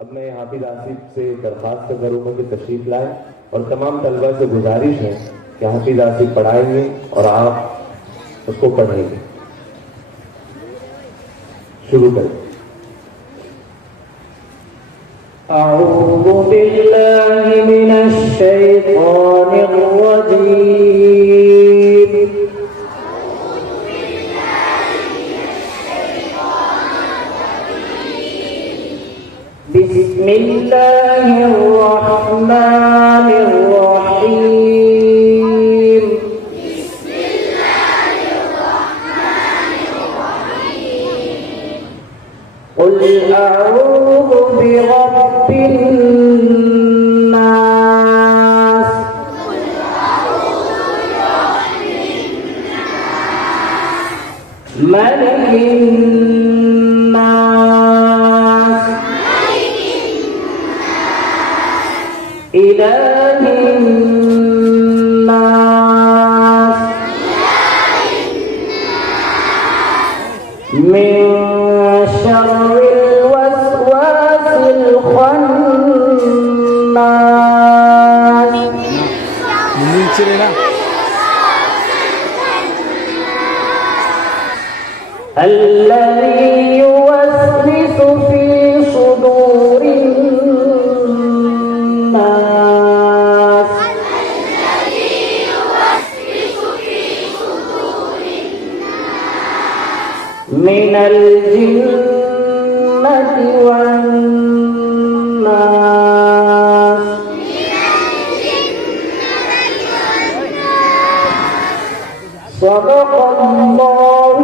अब मैं हाफिज आसिफ से दरख्वास्त करूंगा कि तशरीफ लाएं और तमाम तलबा से गुजारिश है कि हाफिज आसिफ पढ़ाएंगे और आप उसको पढ़ेंगे। शुरू करें। अऊज़ु बिल्लाहि मिनश शैतानिर रजीम। बिस्मिल्लाहिर रहमानिर रहीम। क़ुल अऊज़ु बिरब्बिन नास। मलिकिन नास। इलाहिन नास। मिन शर्रिल वस्वासिल खन्नास। नीचे लेना। الذي يوسوس في صدور الناس من الجنة والناس. صدق الله